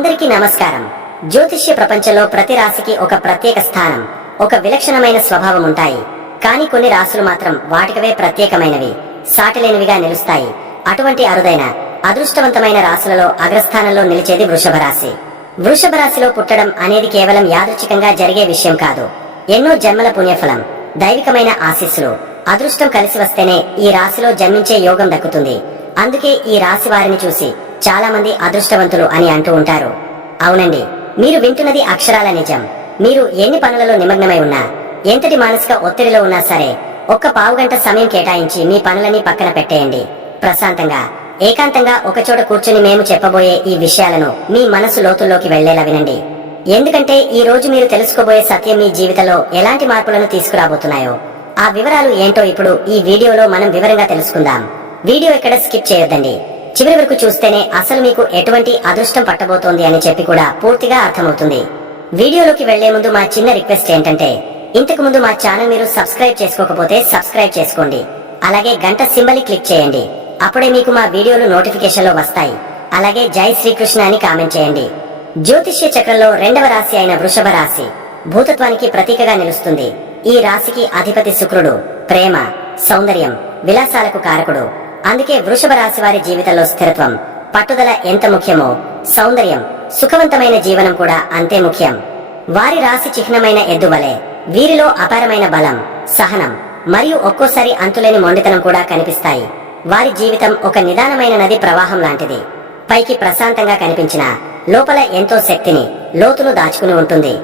అందరికీ నమస్కారం. జ్యోతిష్య ప్రపంచంలో ప్రతి రాశికి ఒక ప్రత్యేక స్థానం ఒక విలక్షణమైన స్వభావం ఉంటాయి. కానీ కొన్ని రాశులు మాత్రం వాటికవే ప్రత్యేకమైనవి సాటిలేనివిగా నిలుస్తాయి. అటువంటి అరుదైన అదృష్టవంతమైన రాశులలో అగ్రస్థానంలో నిలిచేది వృషభ రాశి. వృషభ రాశిలో పుట్టడం అనేది కేవలం యాదృచ్ఛికంగా జరిగే విషయం కాదు. ఎన్నో జన్మల పుణ్యఫలం దైవికమైన ఆశీస్సులు అదృష్టం కలిసి వస్తేనే ఈ రాశిలో జన్మించే యోగం దక్కుతుంది. అందుకే ఈ రాశి వారిని చూసి చాలా మంది అదృష్టవంతులు అని అంటూ ఉంటారు. అవునండి మీరు వింటున్నది అక్షరాల నిజం. మీరు ఎన్ని పనులలో నిమగ్నమై ఉన్నా ఎంతటి మానసిక ఒత్తిడిలో ఉన్నా సరే ఒక్క పావుగంట సమయం కేటాయించి మీ పనులని పక్కన పెట్టేయండి. ప్రశాంతంగా ఏకాంతంగా ఒకచోట కూర్చుని మేము చెప్పబోయే ఈ విషయాలను మీ మనసు లోతుల్లోకి వెళ్ళేలా వినండి. ఎందుకంటే ఈ రోజు మీరు తెలుసుకోబోయే సత్యం మీ జీవితంలో ఎలాంటి మార్పులను తీసుకురాబోతున్నాయో. ఆ వివరాలు ఏంటో ఇప్పుడు ఈ వీడియోలో మనం వివరంగా తెలుసుకుందాం. వీడియో ఇక్కడ స్కిప్ చేయొద్దండి. చివరి వరకు చూస్తేనే అసలు మీకు ఎటువంటి అదృష్టం పట్టబోతోంది అని చెప్పి కూడా పూర్తిగా అర్థమవుతుంది. వీడియోలోకి వెళ్ళే ముందు మా చిన్న రిక్వెస్ట్ ఏంటంటే ఇంతకు ముందు మా ఛానల్ మీరు సబ్స్క్రైబ్ చేసుకోకపోతే సబ్స్క్రైబ్ చేసుకోండి. అలాగే గంట సింబల్ క్లిక్ చేయండి. అప్పుడే మీకు మా వీడియోలు నోటిఫికేషన్లో వస్తాయి. అలాగే జై శ్రీకృష్ణ అని కామెంట్ చేయండి. జ్యోతిష్య చక్రంలో రెండవ రాశి అయిన వృషభ రాశి భూతత్వానికి ప్రతీకగా నిలుస్తుంది. ఈ రాశికి అధిపతి శుక్రుడు ప్రేమ సౌందర్యం విలాసాలకు కారకుడు. అందుకే వృషభ రాశి వారి జీవితంలో స్థిరత్వం పట్టుదల ఎంత ముఖ్యమో సౌందర్యం సుఖవంతమైన జీవనం కూడా అంతే ముఖ్యం. వారి రాశి చిహ్నమైన ఎద్దువలే వీరిలో అపారమైన బలం సహనం మరియు ఒక్కోసారి అంతులేని మొండితనం కూడా కనిపిస్తాయి. వారి జీవితం ఒక నిదానమైన నది ప్రవాహం లాంటిది. పైకి ప్రశాంతంగా కనిపించిన లోపల ఎంతో శక్తిని లోతును దాచుకుని ఉంటుంది.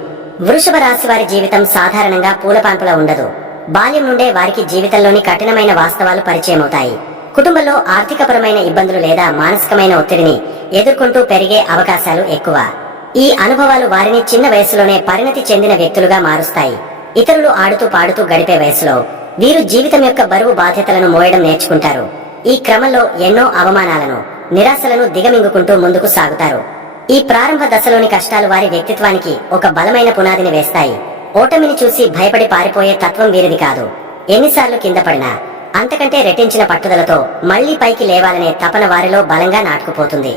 వృషభ రాశి వారి జీవితం సాధారణంగా పూలపాన్పులా ఉండదు. బాల్యం నుండే వారికి జీవితంలోని కఠినమైన వాస్తవాలు పరిచయమవుతాయి. కుటుంబంలో ఆర్థికపరమైన ఇబ్బందులు లేదా మానసికమైన ఒత్తిడిని ఎదుర్కొంటూ పెరిగే అవకాశాలు ఎక్కువ. ఈ అనుభవాలు వారిని చిన్న వయసులోనే పరిణతి చెందిన వ్యక్తులుగా మారుస్తాయి. ఇతరులు ఆడుతూ పాడుతూ గడిపే వయసులో వీరు జీవితం యొక్క బరువు బాధ్యతలను మోయడం నేర్చుకుంటారు. ఈ క్రమంలో ఎన్నో అవమానాలను నిరాశలను దిగమింగుకుంటూ ముందుకు సాగుతారు. ఈ ప్రారంభ దశలోని కష్టాలు వారి వ్యక్తిత్వానికి ఒక బలమైన పునాదిని వేస్తాయి. ఓటమిని చూసి భయపడి పారిపోయే తత్వం వీరిది కాదు. ఎన్నిసార్లు కింద పడినా అంతకంటే రెట్టించిన పట్టుదలతో మళ్ళీ పైకి లేవాలనే తపన వారిలో బలంగా నాటుకుపోతుంది.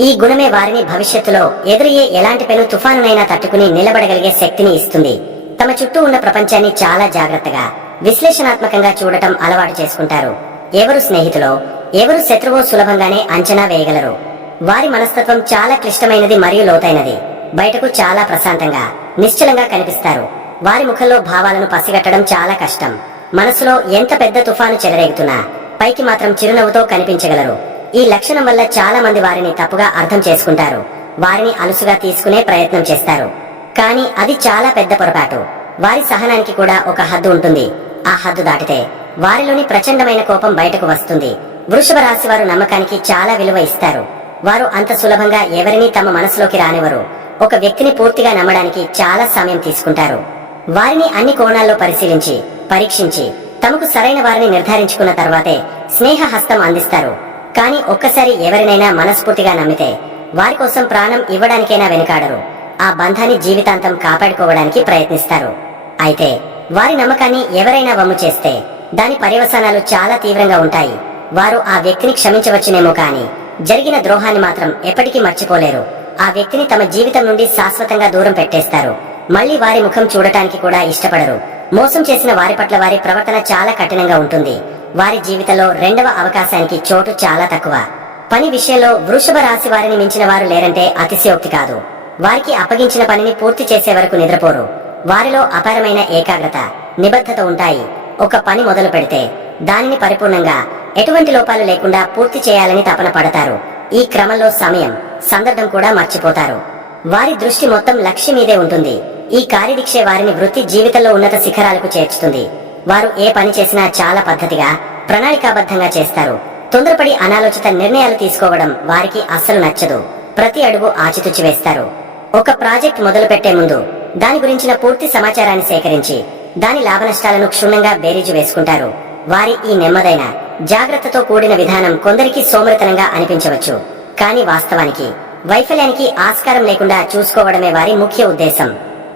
ఈ గుణమే వారిని భవిష్యత్తులో ఎదురయ్యే ఎలాంటి పెను తుఫానునైనా తట్టుకుని నిలబడగలిగే శక్తిని ఇస్తుంది. తమ చుట్టూ ఉన్న ప్రపంచాన్ని చాలా జాగ్రత్తగా విశ్లేషణాత్మకంగా చూడటం అలవాటు చేసుకుంటారు. ఎవరు స్నేహితులో ఎవరు శత్రువో సులభంగానే అంచనా వేయగలరు. వారి మనస్తత్వం చాలా క్లిష్టమైనది మరియు లోతైనది. బయటకు చాలా ప్రశాంతంగా నిశ్చలంగా కనిపిస్తారు. వారి ముఖంలో భావాలను పసిగట్టడం చాలా కష్టం. మనసులో ఎంత పెద్ద తుఫాను చెలరేగుతున్నా పైకి మాత్రం చిరునవ్వుతో కనిపించగలరు. ఈ లక్షణం వల్ల చాలా మంది వారిని తప్పుగా అర్థం చేసుకుంటారు. వారిని అలుసుగా తీసుకునే ప్రయత్నం చేస్తారు. కానీ అది చాలా పెద్ద పొరపాటు. వారి సహనానికి కూడా ఒక హద్దు ఉంటుంది. ఆ హద్దు దాటితే వారిలోని ప్రచండమైన కోపం బయటకు వస్తుంది. వృషభ రాశి వారు నమ్మకానికి చాలా విలువ ఇస్తారు. వారు అంత సులభంగా ఎవరినీ తమ మనసులోకి రానివ్వరు. ఒక వ్యక్తిని పూర్తిగా నమ్మడానికి చాలా సమయం తీసుకుంటారు. వారిని అన్ని కోణాల్లో పరిశీలించి పరీక్షించి తమకు సరైన వారిని నిర్ధారించుకున్న తర్వాతే స్నేహ హస్తం అందిస్తారు. కానీ ఒక్కసారి ఎవరినైనా మనస్ఫూర్తిగా నమ్మితే వారి కోసం ప్రాణం ఇవ్వడానికైనా వెనుకాడరు. ఆ బంధాన్ని జీవితాంతం కాపాడుకోవడానికి ప్రయత్నిస్తారు. అయితే వారి నమ్మకాన్ని ఎవరైనా వమ్ము చేస్తే దాని పర్యవసానాలు చాలా తీవ్రంగా ఉంటాయి. వారు ఆ వ్యక్తిని క్షమించవచ్చునేమో కానీ జరిగిన ద్రోహాన్ని మాత్రం ఎప్పటికీ మర్చిపోలేరు. ఆ వ్యక్తిని తమ జీవితం నుండి శాశ్వతంగా దూరం పెట్టేస్తారు. మళ్ళీ వారి ముఖం చూడటానికి కూడా ఇష్టపడరు. మోసం చేసిన వారి పట్ల వారి ప్రవర్తన చాలా కఠినంగా ఉంటుంది. వారి జీవితంలో రెండవ అవకాశానికి చోటు చాలా తక్కువ. పని విషయంలో వృషభ రాశి వారిని మించిన వారు లేరంటే అతిశయోక్తి కాదు. వారికి అప్పగించిన పనిని పూర్తి చేసే వరకు నిద్రపోరు. వారిలో అపారమైన ఏకాగ్రత నిబద్ధత ఉంటాయి. ఒక పని మొదలు పెడితే దానిని పరిపూర్ణంగా ఎటువంటి లోపాలు లేకుండా పూర్తి చేయాలని తపన పడతారు. ఈ క్రమంలో సమయం సందర్భం కూడా మర్చిపోతారు. వారి దృష్టి మొత్తం లక్ష్యం మీదే ఉంటుంది. ఈ కార్యదీక్షే వారిని వృత్తి జీవితంలో ఉన్నత శిఖరాలకు చేర్చుతుంది. వారు ఏ పని చేసినా చాలా పద్ధతిగా ప్రణాళికాబద్ధంగా చేస్తారు. తొందరపడి అనాలోచిత నిర్ణయాలు తీసుకోవడం వారికి అస్సలు నచ్చదు. ప్రతి అడుగు ఆచితూచి వేస్తారు. ఒక ప్రాజెక్ట్ మొదలు పెట్టే ముందు దాని గురించిన పూర్తి సమాచారాన్ని సేకరించి దాని లాభనష్టాలను క్షుణ్ణంగా బేరీజు వేసుకుంటారు. వారి ఈ నెమ్మదైన జాగ్రత్తతో కూడిన విధానం కొందరికి సోమరితనంగా అనిపించవచ్చు. కానీ వాస్తవానికి వైఫల్యానికి ఆస్కారం లేకుండా చూసుకోవడమే వారి ముఖ్య ఉద్దేశం.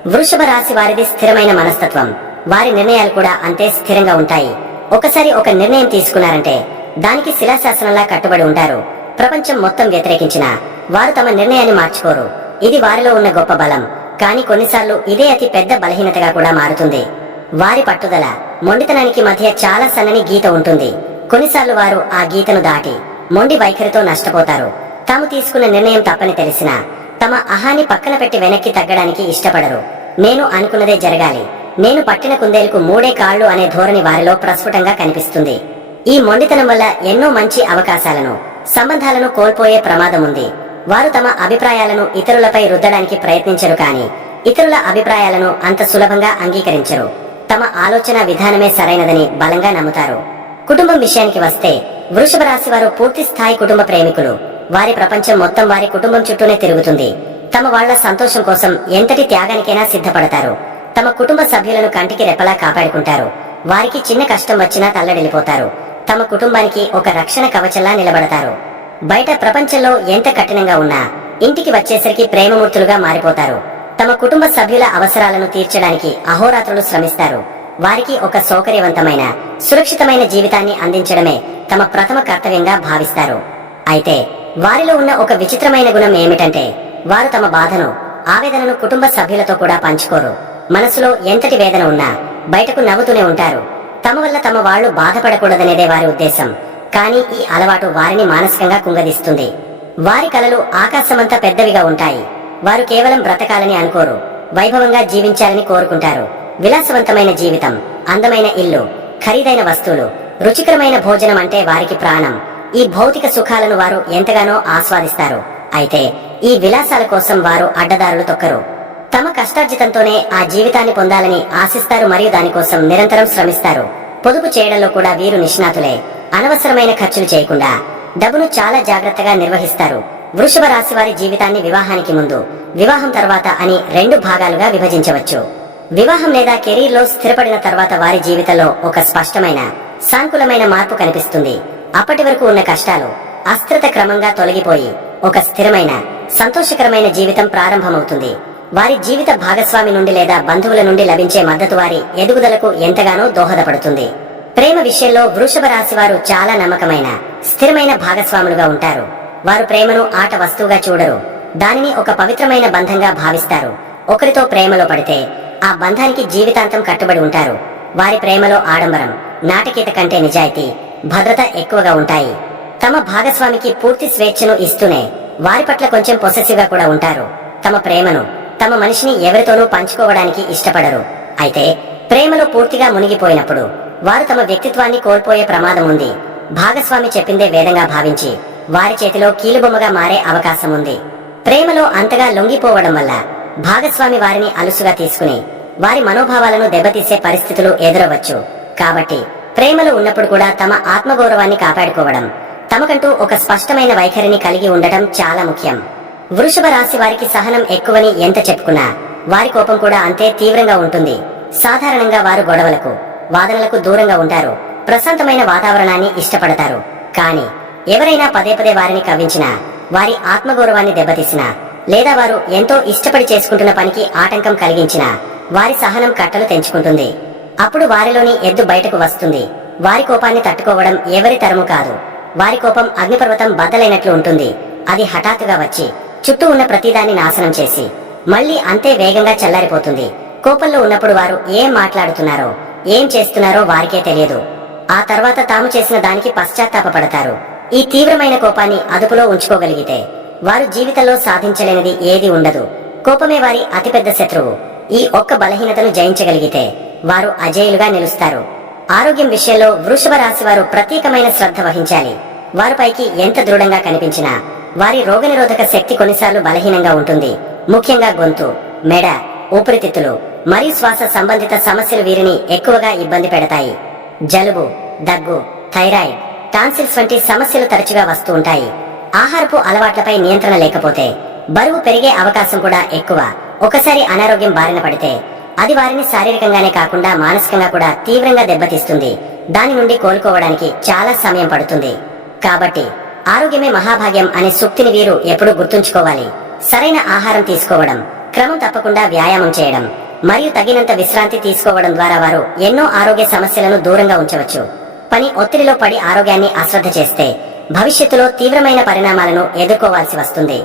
వృషభ రాశి వారిది స్థిరమైన మనస్తత్వం. వారి నిర్ణయాలు కూడా అంతే స్థిరంగా ఉంటాయి. ఒకసారి ఒక నిర్ణయం తీసుకున్నారంటే దానికి శిలాశాసనంలా కట్టుబడి ఉంటారు. ప్రపంచం మొత్తం వ్యతిరేకించిన వారు తమ నిర్ణయాన్ని మార్చుకోరు. ఇది వారిలో ఉన్న గొప్ప బలం. కానీ కొన్నిసార్లు ఇదే అతి పెద్ద బలహీనతగా కూడా మారుతుంది. వారి పట్టుదల మొండితనానికి మధ్య చాలా సన్నని గీత ఉంటుంది. కొన్నిసార్లు వారు ఆ గీతను దాటి మొండి వైఖరితో నష్టపోతారు. తాము తీసుకున్న నిర్ణయం తప్పని తెలిసినా తమ అహాని పక్కన పెట్టి వెనక్కి తగ్గడానికి ఇష్టపడరు. నేను అనుకున్నదే జరగాలి. నేను పట్టిన కుందేలుకు మూడే కాళ్ళు అనే ధోరణి వారిలో ప్రస్ఫుటంగా కనిపిస్తుంది. ఈ మొండితనం వల్ల ఎన్నో మంచి అవకాశాలను సంబంధాలను కోల్పోయే ప్రమాదం ఉంది. వారు తమ అభిప్రాయాలను ఇతరులపై రుద్దడానికి ప్రయత్నించరు కానీ ఇతరుల అభిప్రాయాలను అంత సులభంగా అంగీకరించరు. తమ ఆలోచన విధానమే సరైనదని బలంగా నమ్ముతారు. కుటుంబం విషయానికి వస్తే వృషభ రాశి వారు పూర్తి స్థాయి కుటుంబ ప్రేమికులు. వారి ప్రపంచం మొత్తం వారి కుటుంబం చుట్టూనే తిరుగుతుంది. తమ వాళ్ళ సంతోషం కోసం ఎంతటి త్యాగానికైనా సిద్ధపడతారు. తమ కుటుంబ సభ్యులను కంటికి రెప్పలా కాపాడుకుంటారు. వారికి చిన్న కష్టం వచ్చినా తల్లడిల్లిపోతారు. తమ కుటుంబానికి ఒక రక్షణ కవచంలా నిలబడతారు. బయట ప్రపంచంలో ఎంత కఠినంగా ఉన్నా ఇంటికి వచ్చేసరికి ప్రేమమూర్తులుగా మారిపోతారు. తమ కుటుంబ సభ్యుల అవసరాలను తీర్చడానికి అహోరాత్రులు శ్రమిస్తారు. వారికి ఒక సౌకర్యవంతమైన సురక్షితమైన జీవితాన్ని అందించడమే తమ ప్రథమ కర్తవ్యంగా భావిస్తారు. అయితే వారిలో ఉన్న ఒక విచిత్రమైన గుణం ఏమిటంటే వారు తమ బాధను ఆవేదనను కుటుంబ సభ్యులతో కూడా పంచుకోరు. మనసులో ఎంతటి వేదన ఉన్నా బయటకు నవ్వుతూనే ఉంటారు. తమ వల్ల తమ వాళ్ళు బాధపడకూడదనేదే వారి ఉద్దేశం. కానీ ఈ అలవాటు వారిని మానసికంగా కుంగదీస్తుంది. వారి కలలు ఆకాశమంత పెద్దవిగా ఉంటాయి. వారు కేవలం బ్రతకాలని అనుకోరు. వైభవంగా జీవించాలని కోరుకుంటారు. విలాసవంతమైన జీవితం అందమైన ఇల్లు ఖరీదైన వస్తువులు రుచికరమైన భోజనం అంటే వారికి ప్రాణం. ఈ భౌతిక సుఖాలను వారు ఎంతగానో ఆస్వాదిస్తారు. అయితే ఈ విలాసాల కోసం వారు అడ్డదారులు తొక్కరు. తమ కష్టార్జితంతోనే ఆ జీవితాన్ని పొందాలని ఆశిస్తారు మరియు దానికోసం నిరంతరం శ్రమిస్తారు. పొదుపు చేయడంలో కూడా వీరు నిష్ణాతులే. అనవసరమైన ఖర్చులు చేయకుండా డబ్బును చాలా జాగ్రత్తగా నిర్వహిస్తారు. వృషభ రాశి వారి జీవితాన్ని వివాహానికి ముందు వివాహం తర్వాత అని రెండు భాగాలుగా విభజించవచ్చు. వివాహం లేదా కెరీర్లో స్థిరపడిన తర్వాత వారి జీవితంలో ఒక స్పష్టమైన సానుకూలమైన మార్పు కనిపిస్తుంది. అప్పటి వరకు ఉన్న కష్టాలు అస్థిరత క్రమంగా తొలగిపోయి ఒక స్థిరమైన సంతోషకరమైన జీవితం ప్రారంభమవుతుంది. వారి జీవిత భాగస్వామి నుండి లేదా బంధువుల నుండి లభించే మద్దతు వారి ఎదుగుదలకు ఎంతగానో దోహదపడుతుంది. ప్రేమ విషయంలో వృషభ రాశి వారు చాలా నమ్మకమైన స్థిరమైన భాగస్వాములుగా ఉంటారు. వారు ప్రేమను ఆట వస్తువుగా చూడరు. దానిని ఒక పవిత్రమైన బంధంగా భావిస్తారు. ఒకరితో ప్రేమలో పడితే ఆ బంధానికి జీవితాంతం కట్టుబడి ఉంటారు. వారి ప్రేమలో ఆడంబరం నాటకీయత కంటే నిజాయితీ భద్రత ఎక్కువగా ఉంటాయి. తమ భాగస్వామికి పూర్తి స్వేచ్ఛను ఇస్తూనే వారి పట్ల కొంచెం పొసెసివ్గా కూడా ఉంటారు. తమ ప్రేమను తమ మనిషిని ఎవరితోనూ పంచుకోవడానికి ఇష్టపడరు. అయితే ప్రేమలో పూర్తిగా మునిగిపోయినప్పుడు వారు తమ వ్యక్తిత్వాన్ని కోల్పోయే ప్రమాదం ఉంది. భాగస్వామి చెప్పిందే వేదంగా భావించి వారి చేతిలో కీలుబొమ్మగా మారే అవకాశం ఉంది. ప్రేమలో అంతగా లొంగిపోవడం వల్ల భాగస్వామి వారిని అలుసుగా తీసుకుని వారి మనోభావాలను దెబ్బతీసే పరిస్థితులు ఎదురవచ్చు. కాబట్టి ప్రేమలో ఉన్నప్పుడు కూడా తమ ఆత్మగౌరవాన్ని కాపాడుకోవడం తమకంటూ ఒక స్పష్టమైన వైఖరిని కలిగి ఉండటం చాలా ముఖ్యం. వృషభ రాశి వారికి సహనం ఎక్కువని ఎంత చెప్పుకున్నా వారి కోపం కూడా అంతే తీవ్రంగా ఉంటుంది. సాధారణంగా వారు గొడవలకు వాదనలకు దూరంగా ఉంటారు ప్రశాంతమైన వాతావరణాన్ని ఇష్టపడతారు. కానీ ఎవరైనా పదే పదే వారిని కవ్వించినా వారి ఆత్మగౌరవాన్ని దెబ్బతీసినా లేదా వారు ఎంతో ఇష్టపడి చేసుకుంటున్న పనికి ఆటంకం కలిగించినా వారి సహనం కట్టలు తెంచుకుంటుంది. అప్పుడు వారిలోని ఎద్దు బయటకు వస్తుంది. వారి కోపాన్ని తట్టుకోవడం ఎవరి తరము కాదు. వారి కోపం అగ్నిపర్వతం బద్దలైనట్లు ఉంటుంది. అది హఠాత్తుగా వచ్చి చుట్టూ ఉన్న ప్రతిదాన్ని నాశనం చేసి మళ్ళీ అంతే వేగంగా చల్లారిపోతుంది. కోపంలో ఉన్నప్పుడు వారు ఏం మాట్లాడుతున్నారో ఏం చేస్తున్నారో వారికే తెలియదు. ఆ తర్వాత తాము చేసిన దానికి పశ్చాత్తాపపడతారు. ఈ తీవ్రమైన కోపాన్ని అదుపులో ఉంచుకోగలిగితే వారు జీవితంలో సాధించలేనిది ఏది ఉండదు. కోపమే వారి అతిపెద్ద శత్రువు. ఈ ఒక్క బలహీనతను జయించగలిగితే వారు అజేయులుగా నిలుస్తారు. ఆరోగ్యం విషయంలో వృషభ రాశి వారు ప్రత్యేకమైన శ్రద్ధ వహించాలి. వారిపైకి ఎంత దృఢంగా కనిపించినా వారి రోగనిరోధక శక్తి కొన్నిసార్లు బలహీనంగా ఉంటుంది. ముఖ్యంగా గొంతు మెడ ఊపిరితిత్తులు మరియు శ్వాస సంబంధిత సమస్యలు వీరిని ఎక్కువగా ఇబ్బంది పెడతాయి. జలుబు దగ్గు థైరాయిడ్ టాన్సిల్స్ వంటి సమస్యలు తరచుగా వస్తూ ఉంటాయి. ఆహారపు అలవాట్లపై నియంత్రణ లేకపోతే బరువు పెరిగే అవకాశం కూడా ఎక్కువ. ఒకసారి అనారోగ్యం బారిన పడితే అది వారిని శారీరకంగానే కాకుండా మానసికంగా కూడా తీవ్రంగా దెబ్బతీస్తుంది. దాని నుండి కోలుకోవడానికి చాలా సమయం పడుతుంది. కాబట్టి ఆరోగ్యమే మహాభాగ్యం అనే సూక్తిని వీరు ఎప్పుడూ గుర్తుంచుకోవాలి. సరైన ఆహారం తీసుకోవడం క్రమం తప్పకుండా వ్యాయామం చేయడం మరియు తగినంత విశ్రాంతి తీసుకోవడం ద్వారా వారు ఎన్నో ఆరోగ్య సమస్యలను దూరంగా ఉంచవచ్చు. పని ఒత్తిడిలో పడి ఆరోగ్యాన్ని అశ్రద్ధ చేస్తే భవిష్యత్తులో తీవ్రమైన పరిణామాలను ఎదుర్కోవాల్సి వస్తుంది.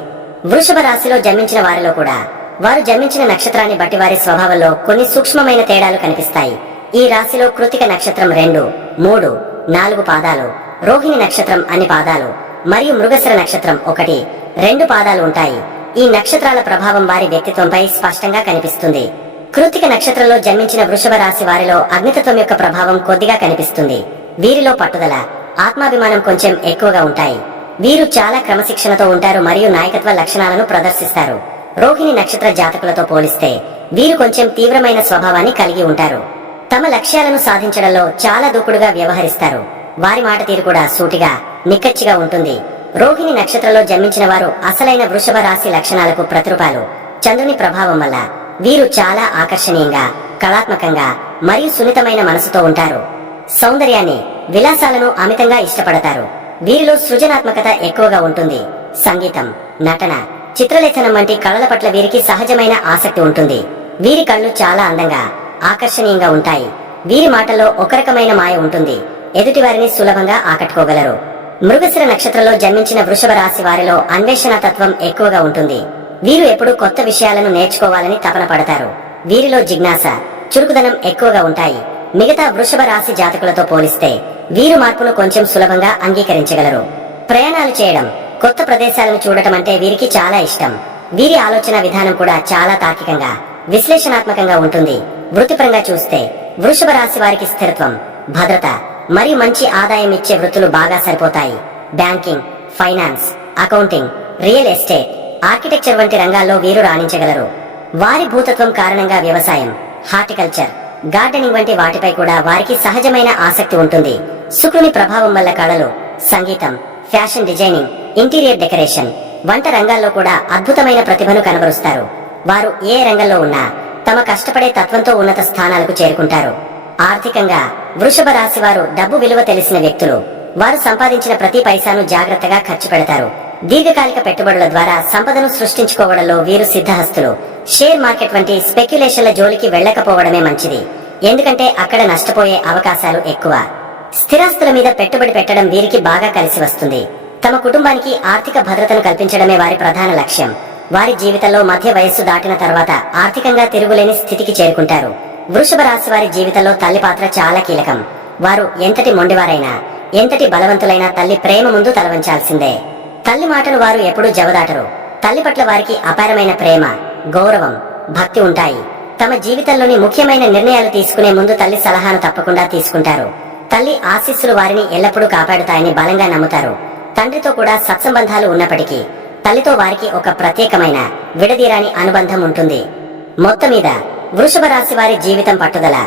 వృషభ రాశిలో జన్మించిన వారిలో కూడా వారు జన్మించిన నక్షత్రాన్ని బట్టి వారి స్వభావంలో కొన్ని సూక్ష్మమైన తేడాలు కనిపిస్తాయి. ఈ రాశిలో కృతిక నక్షత్రం రెండు మూడు నాలుగు పాదాలు రోహిణి నక్షత్రం అన్ని పాదాలు మరియు మృగశిర నక్షత్రం ఒకటి రెండు పాదాలు ఉంటాయి. ఈ నక్షత్రాల ప్రభావం వారి వ్యక్తిత్వంపై స్పష్టంగా కనిపిస్తుంది. కృతిక నక్షత్రంలో జన్మించిన వృషభ రాశి వారిలో అగ్నితత్వం యొక్క ప్రభావం కొద్దిగా కనిపిస్తుంది. వీరిలో పట్టుదల ఆత్మాభిమానం కొంచెం ఎక్కువగా ఉంటాయి. వీరు చాలా క్రమశిక్షణతో ఉంటారు మరియు నాయకత్వ లక్షణాలను ప్రదర్శిస్తారు. రోహిణి నక్షత్ర జాతకులతో పోలిస్తే వీరు కొంచెం తీవ్రమైన స్వభావాన్ని కలిగి ఉంటారు. తమ లక్ష్యాలను సాధించడంలో చాలా దూకుడుగా వ్యవహరిస్తారు. వారి మాట తీరు కూడా సూటిగా నిక్కచ్చిగా ఉంటుంది. రోహిణి నక్షత్రంలో జన్మించిన వారు అసలైన వృషభ రాశి లక్షణాలకు ప్రతిరూపాలు. చంద్రుని ప్రభావం వల్ల వీరు చాలా ఆకర్షణీయంగా కళాత్మకంగా మరియు సున్నితమైన మనసుతో ఉంటారు. సౌందర్యాన్ని విలాసాలను అమితంగా ఇష్టపడతారు. వీరిలో సృజనాత్మకత ఎక్కువగా ఉంటుంది. సంగీతం నటన చిత్రలేఖనం వంటి కళల పట్ల వీరికి సహజమైన ఆసక్తి ఉంటుంది. వీరి కళ్ళు చాలా అందంగా ఆకర్షణీయంగా ఉంటాయి. వీరి మాటల్లో ఒక రకమైన మాయ ఉంటుంది. ఎదుటి వారిని సులభంగా ఆకట్టుకోగలరు. మృగశిర నక్షత్రంలో జన్మించిన వృషభ రాశి వారిలో అన్వేషణ తత్వం ఎక్కువగా ఉంటుంది. వీరు ఎప్పుడూ కొత్త విషయాలను నేర్చుకోవాలని తపన పడతారు. వీరిలో జిజ్ఞాస చురుకుదనం ఎక్కువగా ఉంటాయి. మిగతా వృషభ రాశి జాతకులతో పోలిస్తే వీరు మార్పును కొంచెం సులభంగా అంగీకరించగలరు. ప్రయాణాలు చేయడం కొత్త ప్రదేశాలను చూడటం అంటే వీరికి చాలా ఇష్టం. వీరి ఆలోచన విధానం కూడా చాలా తార్కికంగా విశ్లేషణాత్మకంగా ఉంటుంది. వృత్తిపరంగా చూస్తే వృషభ రాశి వారికి స్థిరత్వం భద్రత మరియు మంచి ఆదాయం ఇచ్చే వృత్తులు బాగా సరిపోతాయి. Banking finance accounting real estate architecture వంటి రంగాల్లో వీరు రాణించగలరు. వారి భూతత్వం కారణంగా వ్యవసాయం హార్టికల్చర్ గార్డెనింగ్ వంటి వాటిపై కూడా వారికి సహజమైన ఆసక్తి ఉంటుంది. శుక్రుని ప్రభావం వల్ల కళలు సంగీతం ఫ్యాషన్ డిజైనింగ్ ఇంటీరియర్ డెకరేషన్ వంట రంగాల్లో కూడా అద్భుతమైన ప్రతిభను కనబరుస్తారు. వారు ఏ రంగంలో ఉన్నా తమ కష్టపడే తత్వంతో ఉన్నత స్థానాలకు చేరుకుంటారు. ఆర్థికంగా వృషభ రాశి వారు డబ్బు విలువ తెలిసిన వ్యక్తులు. వారు సంపాదించిన ప్రతి పైసాను జాగ్రత్తగా ఖర్చు పెడతారు. దీర్ఘకాలిక పెట్టుబడుల ద్వారా సంపదను సృష్టించుకోవడంలో వీరు సిద్ధహస్తులు. షేర్ మార్కెట్ వంటి స్పెక్యులేషన్ల జోలికి వెళ్ళకపోవడమే మంచిది. ఎందుకంటే అక్కడ నష్టపోయే అవకాశాలు ఎక్కువ. స్థిరాస్తుల మీద పెట్టుబడి పెట్టడం వీరికి బాగా కలిసి వస్తుంది. తమ కుటుంబానికి ఆర్థిక భద్రతను కల్పించడమే వారి ప్రధాన లక్ష్యం. వారి జీవితంలో మధ్య వయస్సు దాటిన తర్వాత ఆర్థికంగా తిరుగులేని స్థితికి చేరుకుంటారు. వృషభ రాశి వారి జీవితంలో తల్లి పాత్ర చాలా కీలకం. వారు ఎంతటి మొండివారైనా ఎంతటి బలవంతులైనా తల్లి ప్రేమ ముందు తలవంచాల్సిందే. తల్లి మాటను వారు ఎప్పుడూ జవదాటరు. తల్లి పట్ల వారికి అపారమైన ప్రేమ గౌరవం భక్తి ఉంటాయి. తమ జీవితంలోని ముఖ్యమైన నిర్ణయాలు తీసుకునే ముందు తల్లి సలహాను తప్పకుండా తీసుకుంటారు. తల్లి ఆశీస్సులు వారిని ఎల్లప్పుడూ కాపాడుతాయని బలంగా నమ్ముతారు. తండ్రితో కూడా సత్సంబంధాలు ఉన్నప్పటికీ తల్లితో వారికి ఒక ప్రత్యేకమైన విడదీరాని అనుబంధం ఉంటుంది. మొత్తం మీద వృషభ రాశి వారి జీవితం పట్టుదల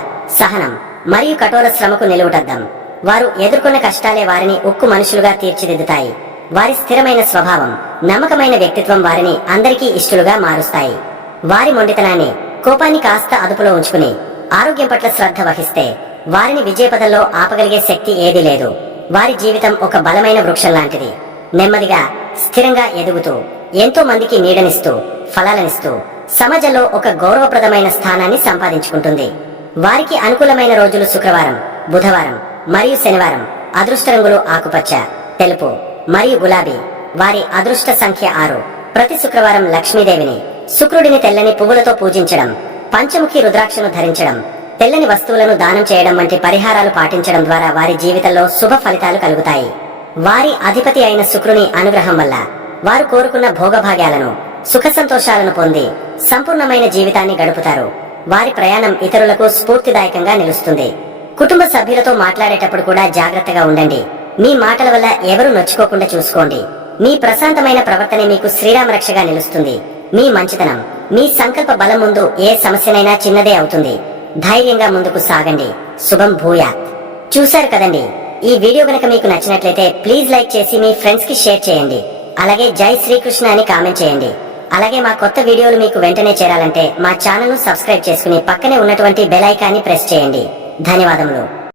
సహనం మరియు కఠోర శ్రమకు నిలువుటద్దం. వారు ఎదుర్కొన్న కష్టాలే వారిని ఉక్కు మనుషులుగా తీర్చిదిద్దుతాయి. వారి స్థిరమైన స్వభావం నమ్మకమైన వ్యక్తిత్వం వారిని అందరికీ ఇష్టలుగా మారుస్తాయి. వారి మొండితనాన్ని కోపాన్ని కాస్త అదుపులో ఉంచుకుని ఆరోగ్యం పట్ల శ్రద్ధ వహిస్తే వారిని విజయపదంలో ఆపగలిగే శక్తి ఏదీ లేదు. వారి జీవితం ఒక బలమైన వృక్షం లాంటిది. నెమ్మదిగా స్థిరంగా ఎదుగుతూ ఎంతో మందికి నీడనిస్తూ ఫలాలనిస్తూ సమాజంలో ఒక గౌరవప్రదమైన స్థానాన్ని సంపాదించుకుంటుంది. వారికి అనుకూలమైన రోజులు శుక్రవారం బుధవారం మరియు శనివారం అదృష్ట రంగులు ఆకుపచ్చ తెలుపు మరియు గులాబీ. వారి అదృష్ట సంఖ్య ఆరు. ప్రతి శుక్రవారం లక్ష్మీదేవిని శుక్రుడిని తెల్లని పువ్వులతో పూజించడం పంచముఖి రుద్రాక్షను ధరించడం తెల్లని వస్తువులను దానం చేయడం వంటి పరిహారాలు పాటించడం ద్వారా వారి జీవితంలో శుభ ఫలితాలు కలుగుతాయి. వారి అధిపతి అయిన శుక్రుని అనుగ్రహం వల్ల వారు కోరుకున్న భోగభాగ్యాలను సుఖ సంతోషాలను పొంది సంపూర్ణమైన జీవితాన్ని గడుపుతారు. వారి ప్రయాణం ఇతరులకు స్ఫూర్తిదాయకంగా నిలుస్తుంది. కుటుంబ సభ్యులతో మాట్లాడేటప్పుడు కూడా జాగ్రత్తగా ఉండండి. మీ మాటల వల్ల ఎవరు నొచ్చుకోకుండా చూసుకోండి. మీ ప్రశాంతమైన ప్రవర్తనే మీకు శ్రీరామ రక్షగా నిలుస్తుంది. మీ మంచితనం మీ సంకల్ప బలం ముందు ఏ సమస్యనైనా చిన్నదే అవుతుంది. ధైర్యంగా ముందుకు సాగండి. శుభం భూయాత్. చూశారు కదండి? ఈ వీడియో గనక మీకు నచ్చినట్లయితే ప్లీజ్ లైక్ చేసి మీ ఫ్రెండ్స్కి షేర్ చేయండి. అలాగే జై శ్రీకృష్ణ అని కామెంట్ చేయండి. అలాగే మా కొత్త వీడియోలు మీకు వెంటనే చేరాలంటే మా ఛానల్ను సబ్స్క్రైబ్ చేసుకుని పక్కనే ఉన్నటువంటి బెల్ ఐకాన్ని ప్రెస్ చేయండి. ధన్యవాదములు.